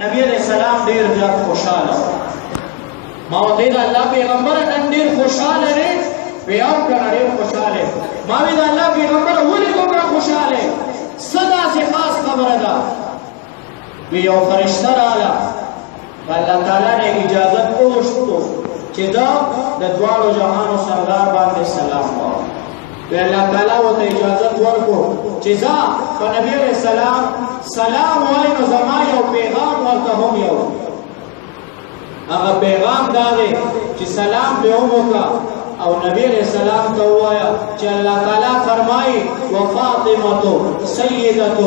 نبی علیہ السلام ډیر زیات خوشاله ما ورته د الله پیغمبر نن ډیر خوشاله دی وی او کنه ډیر خوشاله ما وی د الله پیغمبر ولې دومره خوشاله څه داسې خاص خبره ده وی یو فرشته راغله الله تعالی نے اجازت وغوښتو چې دا د دواړو جهانو سردار باندې سلام وایي الله تعالی ورته اجازت ورکړو چې ځه په نبی علیہ السلام سلام وایي نو زما یو پیغام ورته هم یو هغه پیغام دا دی چې سلام به هم وکړه او نبی علیہ السلام ته ووایه چې الله تعالی فرمایي وفاطمة سیدة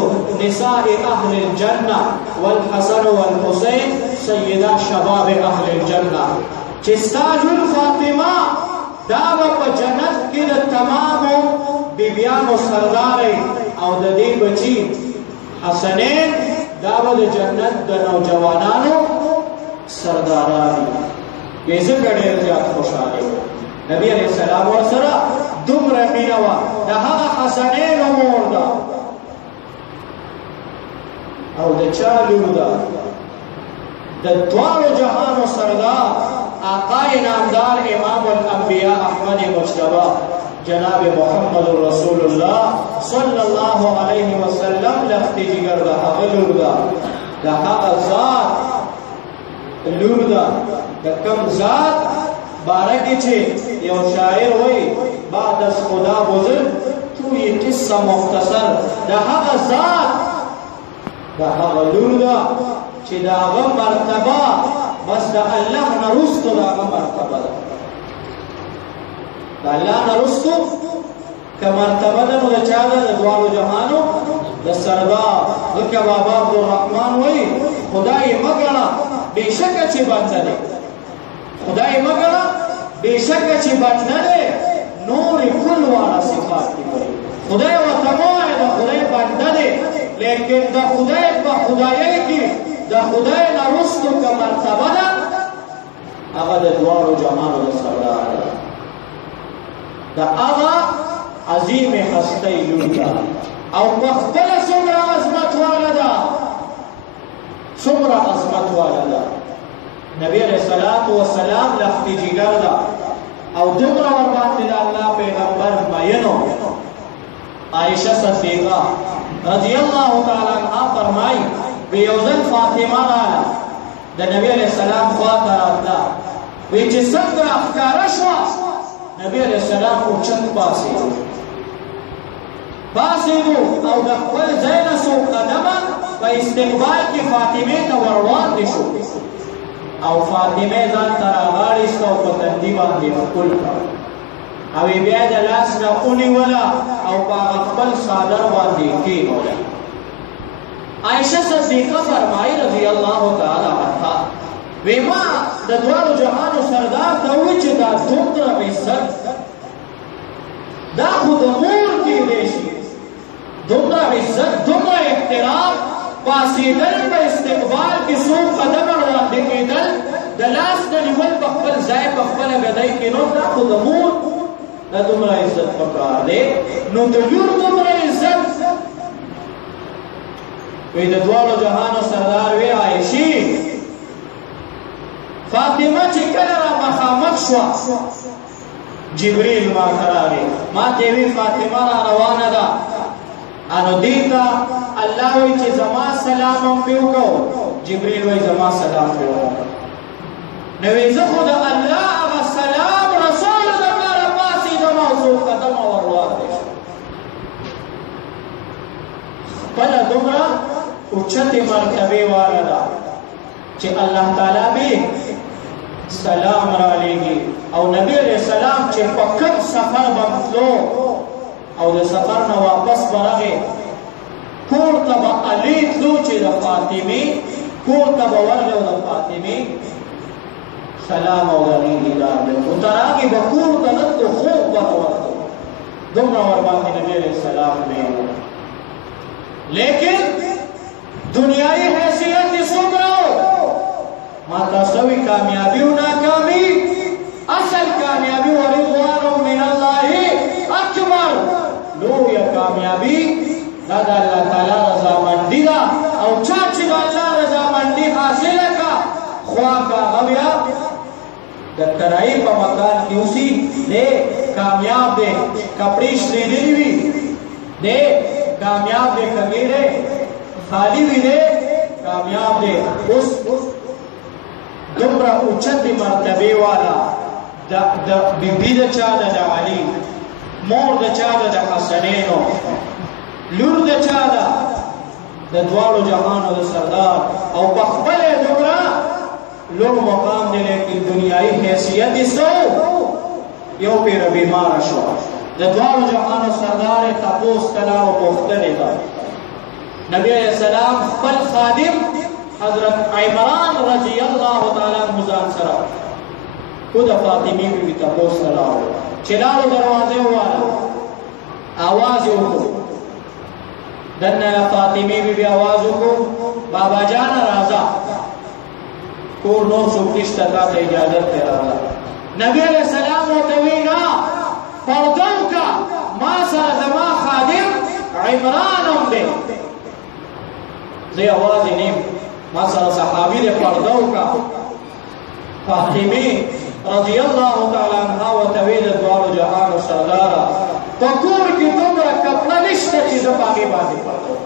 نساء اهل الجنة والحسن والحسین سیدہ شباب اهل الجنة چې ستا لور فاطمه دا به په جنت کې د تمامو بیبیانو سردارې او د دې بچي حسنین دا به د جنت د نوجوانانو سرداران وي ځکه ډېر زیات خوشحاله نبی علیہ السلام ورسره دومره مینه وه د هغه حسنینو مور ده او د چا لور ده د دواړو جهانو سردار آقای نامدار امام الانبیاء احمد مجتبی جناب محمد رسول الله صلی الله علیه وسلم لختی جگر ده هغه لور ده د هغه ذات لور ده د کم ذات باره کې چې یو شاعر وایي بعد از خدا بزرگ توی قصه مختصر د هغه ذات د هغه لور ده چې د هغه مرتبه بس د الله نه رستو د هغه مرتبه ده د الله نه رستو که مرتبه ده نو د چا ده د دواړو جهانو د سردار ځکه بابا عبدالرحمن وایي خدای مه ګڼه بېشکه چې بنده دی خدای مه ګڼه بېشکه چې بنده دی نورې کل واړه صفات دي خدای ورته مه وایه د خدای بنده دی لیکن د خدای په خدایۍ کې د خدای نه رستو که مرتبه ده هغه د دواړو جهانو د سردار ده د هغه عظیم هستۍ لور ده او په خپله څومره عظمت واله ده څومره عظمت واله ده نبی علیہ الصلاة والسلام لختی جگر ده او دومره ورباندې د الله پیغمبر مینو عائشہ صدیقه رضی الله تعالی عنها فرمایي یو ځل فاطمه راغله د نبی علیہ السلام خواته راتله وی چې څنګه ښکاره شوه نبی علیہ السلام اوچت پاڅېدو او د خپل ځای نه څو قدمه په استقبال کې فاطمې ته وروړاندې شو او فاطمه ځان ته راغاړېسته او په تندي باندې ښکل کړه او یې بیا د لاس نه ونیوله او په هغه خپل څادر باندې کېښوده عائشہ صدیقہ فرمائی رضی اللہ تعالی عنہ وی ما د دواړو جهانو سردار ته وویل چې دا دومره عزت دا خو د مور کېدی شي دومره عزت دومره احترام پاڅېدل په استقبال کې څو قدمه وړاندې کېدل د لاس نه نیول په خپل ځای په خپله ګدۍ کېنول دا خو د مور دا دومره عزت پکار دی نو د لور دومره عزت وی د دواړو جهانو سردار وی عایشې فاطمه چې کله را مخامخ شوه جبریل ما ته راغی ما ته وی فاطمه را روانه ده انو دې ته الله وی چې زما سلام هم پې وکړو جبریل وی زما سلام پې وکړو نو وی زه خو د الله هغه سلام رسول دپاره پاڅېدم او څو قدمه ور وړاندې شوم خپله دومره اوچتې مرتبې واله ده چې الله تعالی به سلام را لېږي او نبی علیہ السلام چې په کوم سفر به تلو او د سفر نه واپس به راغی کور ته به علي تلو چې د فاطمې کور ته به ورغی او د فاطمې سلام او د هغې دیدار دی خو تر هغې به کور ته نه تلو خوب به ورته دومره ورباندې نبی علیہ السلام دی لیکن دنیای حیثیت څومره ما تاسو وی کامیابی او ناکامی اصل کامیابی و رضوان من الله اکبر لوی کامیابی دا د الله تعالی رضامندی ده او چا چې د الله رضامندی کا بیا دکترائی پا مکان کی اسی دے کامیاب دے کپڑی شریدنی بھی دے کامیاب دے کگیرے خالی بھی دے کامیاب دے اس دمرا اچھت مرتبے والا بی بی دا چادا دا علی مور دا چادا دا حسنینو لور دا چادا دا دوارو جہانو دا سردار او بخبل دمرا لوگ مقام دے لیکن دنیای حیثیت سو یو پیر بیمار شو دا دوارو جہانو سردار تپوس کلا و پختنے دا نبی علیہ السلام خپل خادم حضرت عمران رضی اللہ تعالیٰ مزان سرا خود فاطمی بھی تپوس کلا ہو چلالو دروازے والا آواز کو دنیا فاطمی بھی آواز کو بابا جانا رازا کور نور سوکشت تا تا اجازت تے رازا نبی علیہ السلام و توینا پردو کا ما سر زما خادم عمرانم دے زی آوازی نیم ما سر صحابی دے پردو کا فاطمی رضی اللہ تعالیٰ عنہ و توید دوار جہان و سردارا پکور کی تمرا کپڑا نشتا چیز پاکی بازی پردو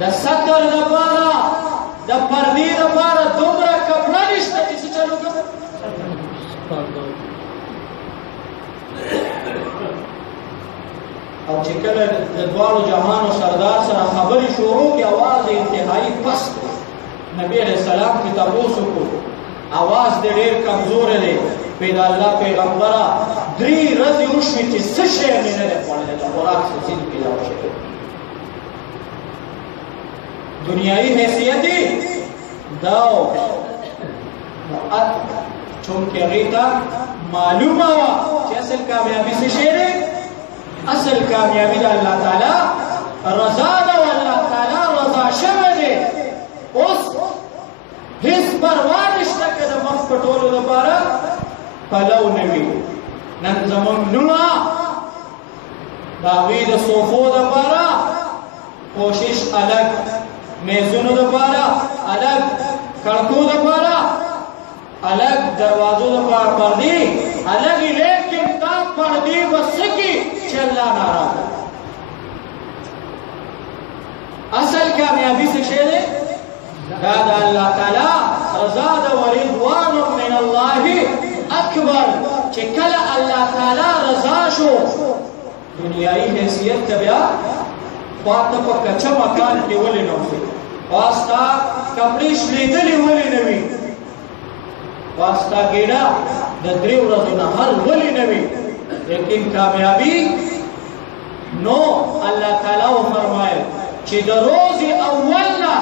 دا ستر دا پارا دا پردی دا پارا تمرا کپڑا نشتا چیز چلو کپڑا اور چکل دوار جہان و سردار سر خبری شروع کی آواز انتہائی پست نبی علیہ السلام کی تپوسو کو آواز دے دیر کمزور دے پیدا اللہ پیغمبرہ دری رضی روشوی چی سشے میں نے پڑھنے دا خوراک سے سید پیدا ہوشے دنیای حیثیتی داو چونکہ غیتا معلوم ہوا چی اصل کامیابی سے شیرے اصل کامیابی دا اللہ تعالی رضا دا واللہ تعالی رضا شوہ دے اس حس پروانشتا که دا مخ پتولو دا پارا پلو نوی نن زمان نونا داوی دا صوفو دا پارا کوشش الگ میزونو دا پارا الگ کڑکو دا پارا الگ دروازو دا پارا پردی الگی لیکن تا پردی بسکی چلا نارا اصل کامیابی سے شیرے دادا اللہ تعالی رضا و رضوان من اللہ اکبر چکل اللہ تعالی رضا شو دنیای حیثیت تبیا خواتا پا کچا مکان کی ولی نوزی واسطا کپڑی شلیدلی ولی نوی واسطا گیڑا دریو رضونا حل ولی نوی لیکن کامیابی نو اللہ تعالی و فرمائے چی در روز اولنا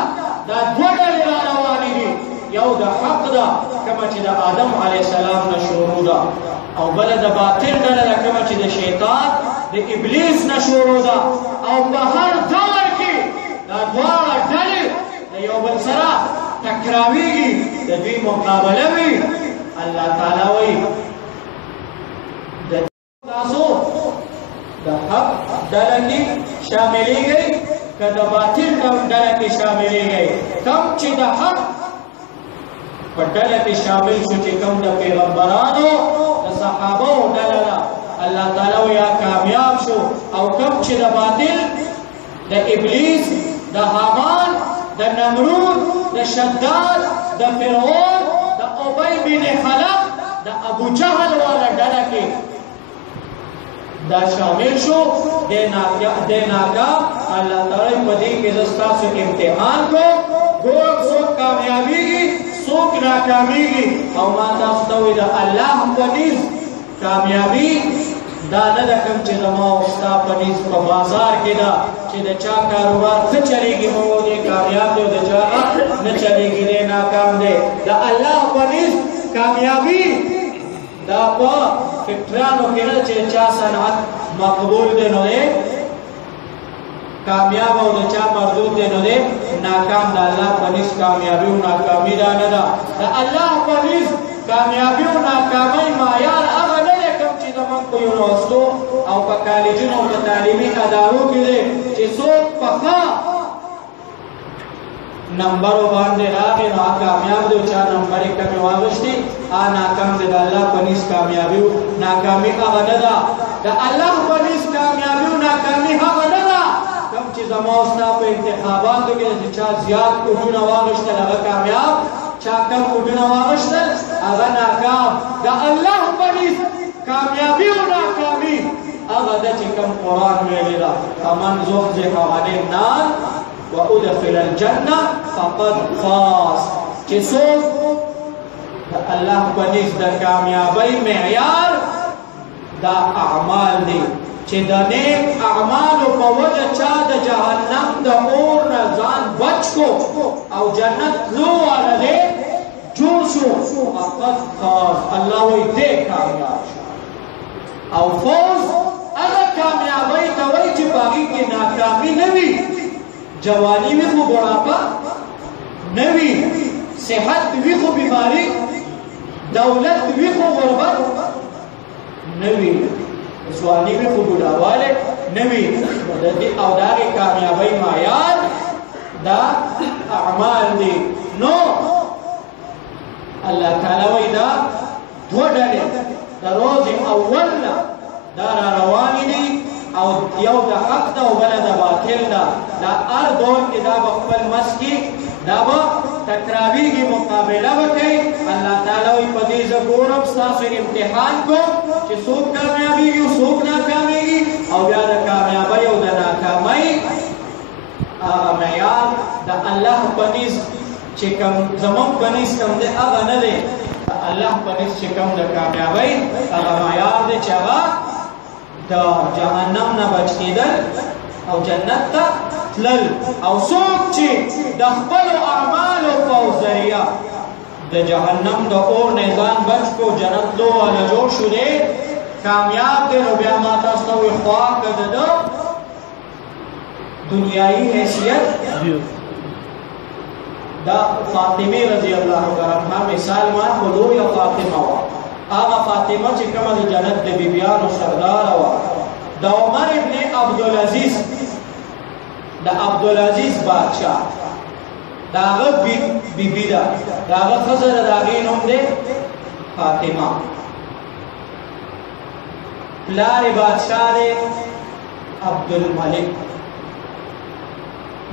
دا دوڑل را روانی دی یو دا حق دا کما چی دا آدم علیہ السلام نشورو دا او بل دا باطل دا کما چی دا شیطان دا ابلیس نشورو دا او بہر دور کی دا دوارا ڈلی دا یو بل سرا تکراوی گی دا دوی مقابلہ بھی اللہ تعالی وی دا تاسو دا حق دلنگی شاملی گئی کہ دا باطل ڈلہ کی شاملی گئی کم چی دا حق پر ڈلہ کی شامل شو چی کم دا پیغمبرانو دا صحابو ڈلہ اللہ تعالیٰ یا کامیاب شو او کم چی دا باطل دا ابلیس دا حامان دا نمرود دا شداد دا فرعون دا ابی بن خلف دا ابو جہل والا ڈلہ کی دا شامل شو دے ناکا اللہ تعالی پدی کے دستا سے امتحان کو گوک سوک کامیابی گی سوک ناکامی گی او ما تاستوی دا اللہ پدیز کامیابی دا ندا کم چی دا ما استا پدیز پا بازار کی دا چی دا چا کاروبار خد چلے گی مو دے کامیاب دے دا چا نہ چلے گی دے ناکام دے دا اللہ پدیز کامیابی دا پا فکرانو کنا چی چا صنعت مقبول دے نو دے کامیاب او دا چا مردود دے نو دے ناکام دا اللہ پنیس کامیابی و ناکامی دا ندا دا اللہ پنیس کامیابی و ناکامی مایار اغا ندے کم چی دا من کو یونوستو او پا کالیجن او پا تعلیمی ادارو کی دے چی سوک پخا نمبر باندې راغی نو کامیاب دی چا نمبر کمې واغشتي ناکام دی د الله په نس کامیابي ناکامي هغه نه ده د الله په نس کامیابي او ناکامي هغه نه ده کوم چې زما او ستا په انتخاباتو کې چې چا زیات کوټونه واغشتل هغه کامیاب چا کم کوټونه واغشتل هغه ناکام د الله په نس کامیابي او ناکامي هغه ده چې کوم قرآن ویلي ده فمن زحزح عن النار وادخل الجنه فقد فاز چې څوک د الله په نس د کامیابۍ معیار دا اعمال دي چې د نیک اعمالو په وجه چا د جهنم د اور نه ځان بچ کو او جنت تلو والا دی جوړ شو فقد فاز الله وایي دی کامیاب شو او فوز هغه کامیابۍ ته وایي چې په هغې کې ناکامي نه وي جوانی وي خو بڑاپا نه وي صحت وي خو بیماري دولت وي خو غربت نه وي ځواني وي خو بوډاوالی نه وي او د هغې کامیابۍ معیار دا اعمال دي نو الله تعالی وایي دا دوه ډلې د روز اول نه دا را روانې دي او یو د حق ده او بله د باطل ده دا هر دور کې دا به خپل مس کې دا به تکراویږي مقابله به کوي الله تعالی وایي په دې زه ګورم ستاسو امتحان کوم چې څوک کامیابېږي او څوک ناکامېږي او بیا د کامیابۍ او د ناکامۍ هغه معیار د الله په نس چې کوم زموږ په نس کوم دی هغه نه دی د الله په نس چې کوم د کامیابۍ هغه معیار دی چې هغه د جهنم نه بچ کېدل او جنت ته تلل او څوک چې د خپلو اعمالو په ذریعه د جهنم د اور نه ځان بچ کو جنت تلو والا جوړ شو دی کامیاب دی نو بیا ما تاسو ته وایي خوا که د ده دنیایي حیثیت دا فاطمه رضی الله عنها مثال ما خو لویه فاطمه وه هغه فاطمه چې کومه د جنت د بیبیانو سرداره وه د عمر ابن عبدالعزیز د عبدالعزیز بادشاه د هغه بیبي ده د هغه ښځه ده د هغې نوم دی فاطمه پلار بادشاه دی عبدالملک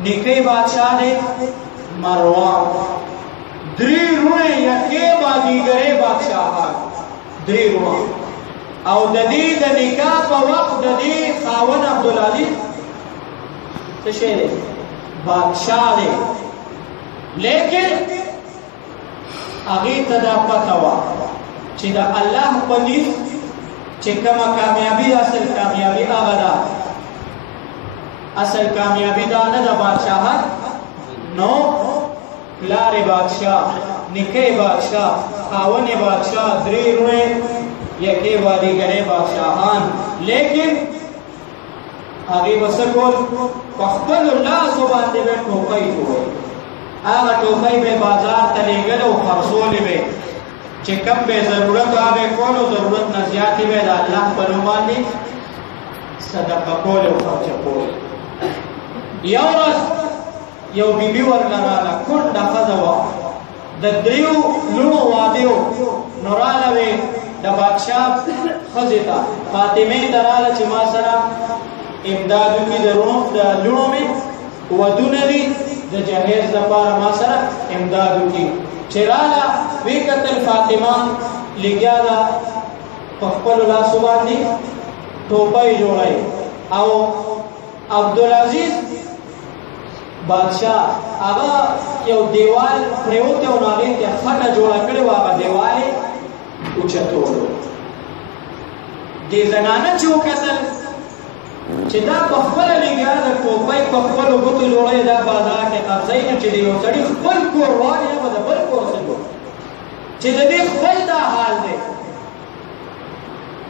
نیکه بادشاه دی مروان درې رونه یکې بادیګرې بادشاهان درې رونه او د دې د نکاح په وخت د دې خاوند عبدالعزیز څه شی دی بادشاه دی لیکن هغې ته دا پته وه چې د الله په نس چې کومه کامیابي اصل کامیابي هغه ده اصل کامیابي دا نه ده بادشاهت نو پلار بادشاہ نکه بادشاہ خاون بادشاہ درې رونه یکې بادیګرې بادشاهان لیکن هغې به څه کول په خپلو لاسو باندې به ټوپۍ جوړوي هغه ټوپۍ به بازار ته لېږل او خرڅولې به چې کم به ضرورت هغه به کول او ضرورت نه زیاتې به د الله په نوم باندې صدقه کول او خرچه کول یو ورځ یو بیبي ورله راله کونډه ښځه وه د دریو لوڼو واده و نو راله وې د بادشاه ښځې ته فاطمې ته راله چې ما سره امداد وکړي د لوڼو مې ودونه دي د جهیز لپاره ما سره امداد وکړي چې راله ویې کتل فاطمه لګیا ده په خپلو لاسو باندې ټوپۍ جوړوي او عبدالعزیز بادشاہ هغه یو دیوال پریوتی او هغې ته خټه جوړه کړې وه هغه دیوال یې اوچتولو دې زنانه چې وکتل چې دا په خپله لګیا ده ټوپۍ په خپلو ګوتو جوړوي دا بازار کې قبضوي نه چې د یو سړي خپل کور روان یا به د بل کور څه جوړ چې د دې خپل دا حال دی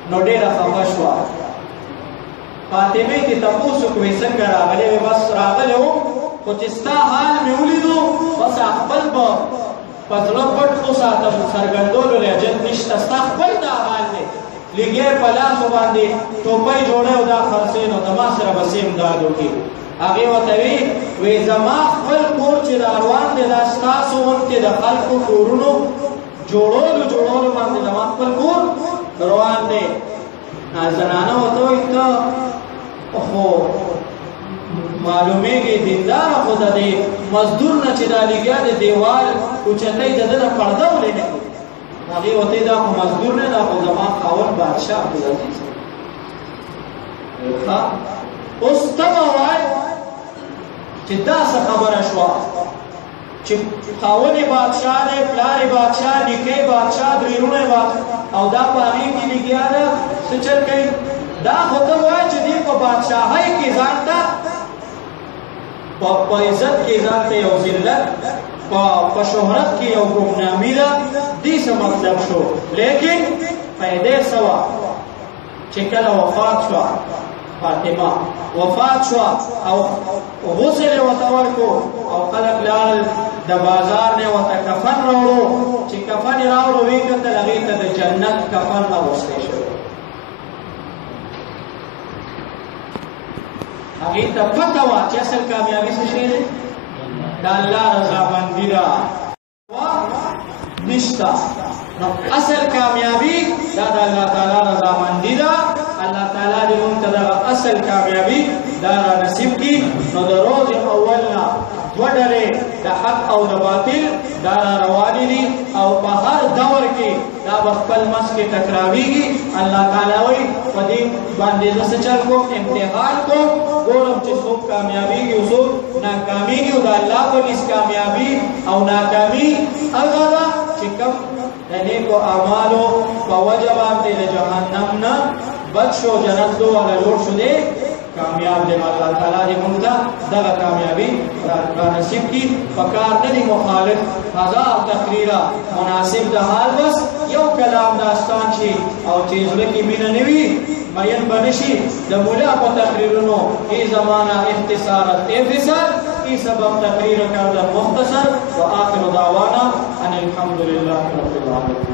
نو ډېره خفه شوه فاطمې ته تپوس وکړې څنګه راغلې وې بس راغلی وم خو چې ستا حال مې ولیدو بس خپل به په زړه پټ وساتم څرګندولو اجازه نشته ستا خپل دا حال دی لګیا په لاسو باندې ټوپۍ جوړی او دا خرڅوي نو د ما سره بسې امداد وکړي هغې ورته وي وی زما خپل کور چې دا روان دی دا ستاسو غوندې د خلکو کورونو جوړولو باندې زما خپل کور روان دی. زنانه ورته وایي ته خو معلومیږي دینداره خو د دې مزدور نه چې دا لګیا د دیوال اوچتۍ د ده د پرده ولې نه کوي. هغې ورته دا خو مزدور نه دا خو زما خاوند بادشاه عبدالعزیز. اوس ته به وایې چې دا څه خبره شوه چې خاوند یې بادشاه دی، پلار یې بادشاه، نیکه یې بادشاه، درېرونه یې بادشاه او دا په هغې کې لګیا ده څه چل کوي. دا خو ته وایې چې دې په بادشاهۍ کې ځان ته په عزت کې ځان ته یو ذلت، په شهرت کې یو ګمنامي ده، دې څه مطلب شو. لیکن فایدې څه وه چې کله وفات شوه فاطمه وفات شوه او غسل یې ورته ورکړو او خلک لاړل د بازار نه ورته کفن راوړو. چې کفن یې راوړو ویې کتل هغې ته د جنت کفن اغوستی شوی. هغې ته پته وه چې اصل کامیابي څه شی دی؟ د الله رضامندي ده نشته. نو اصل کامیابي دا د الله تعالی رضامندي ده. الله تعالی دې موږ ته دغه اصل کامیابي دا را نصیب کړي. نو د روز اول نه دوه ډلې د حق او د باطل دا را روانې دي او په هر دور کې دا به خپل منځ کې تکراریږي. الله تعالی وایي په دې باندې زه څه چل کوم امتحان کوم ګورم چې څوک کامیابېږي او څوک ناکامېږي. او د الله په نس کامیابي او ناکامي هغه ده چې کوم د نیکو اعمالو په وجه باندې د جهنم نه بچ شو جنت دو والا جوړ شو دی کامیاب دی. الله تعالی دې موږ ته دغه کامیابي را نصیب کړي. پکار نه دي مخالف هزار تقریره مناسب د حال بس یو کلام داستان شي او چې زړه کې مینه نه وي مین به نه شي. د مولا په تقریرونو ای زمانه اختصارت افصال ای سبب تقریر کردن مختصر. و آخر دعوانا ان الحمد لله رب العالمین.